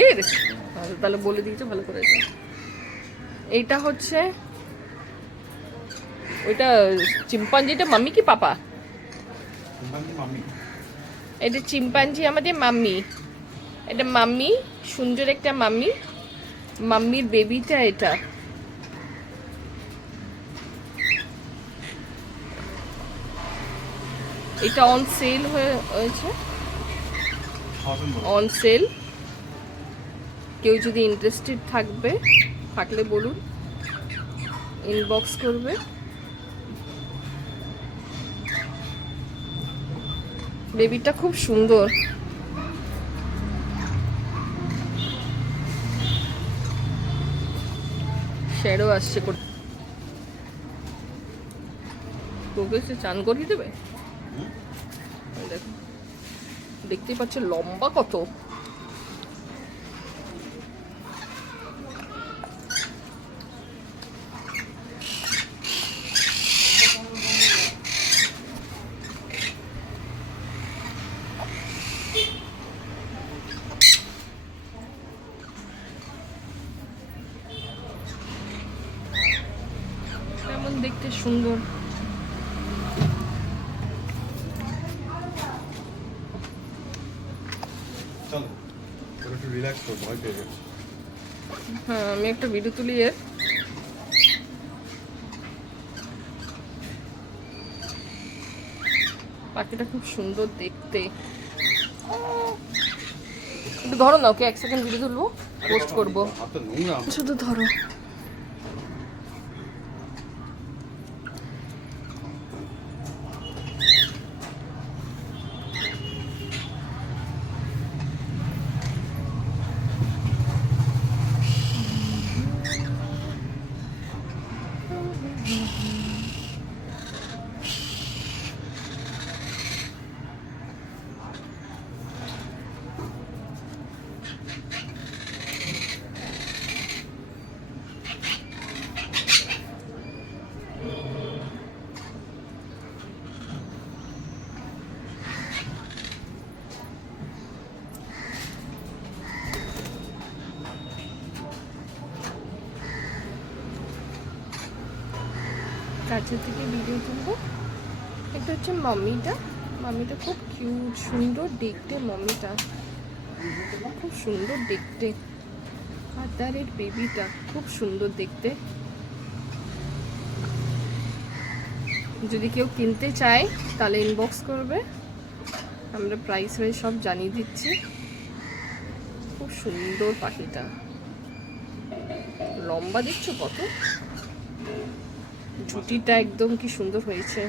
এর তাহলে বলে দিয়েছো, ভালো করেছে। এইটা হচ্ছে ওইটা চিম্পাঞ্জিটা মাম্মি কি পাপা? এটা চিম্পাঞ্জি আমাদের মাম্মি, এটা মাম্মি, সুন্দর একটা মাম্মি, মাম্মির বেবিটা এটা। এটা অন সেল হয়েছে, অন সেল। কেউ যদি ইন্টারেস্টেড থাকলে বলুন, ইনবক্স করবে। বেবিটা খুব সুন্দর। শ্যাডো আসছে, তোকে সে চান করিয়ে দেবে। দেখো, দেখতেই পাচ্ছ লম্বা কত। কেমন দেখতে সুন্দর। হ্যাঁ, আমি একটা ভিডিও তুলি এর। পাখিটা খুব সুন্দর দেখতে। একটু ধরো না ওকে, 1 সেকেন্ড ভিডিও তুলবো, পোস্ট করবো। শুধু ধরো। কাছে থেকে ভিডিও তুলবো। এটা হচ্ছে মাম্মিটা, মাম্মিটা খুব কিউট, সুন্দর দেখতে। মাম্মিটা খুব সুন্দর দেখতে, আর তার এর বেবিটা খুব সুন্দর দেখতে। যদি কেউ কিনতে চায় তাহলে ইনবক্স করবে, আমরা প্রাইস ওয়াইজ সব জানিয়ে দিচ্ছি। খুব সুন্দর পাখিটা, লম্বা দেখছো কত, ঝুঁটিটা একদম কি সুন্দর হয়েছে।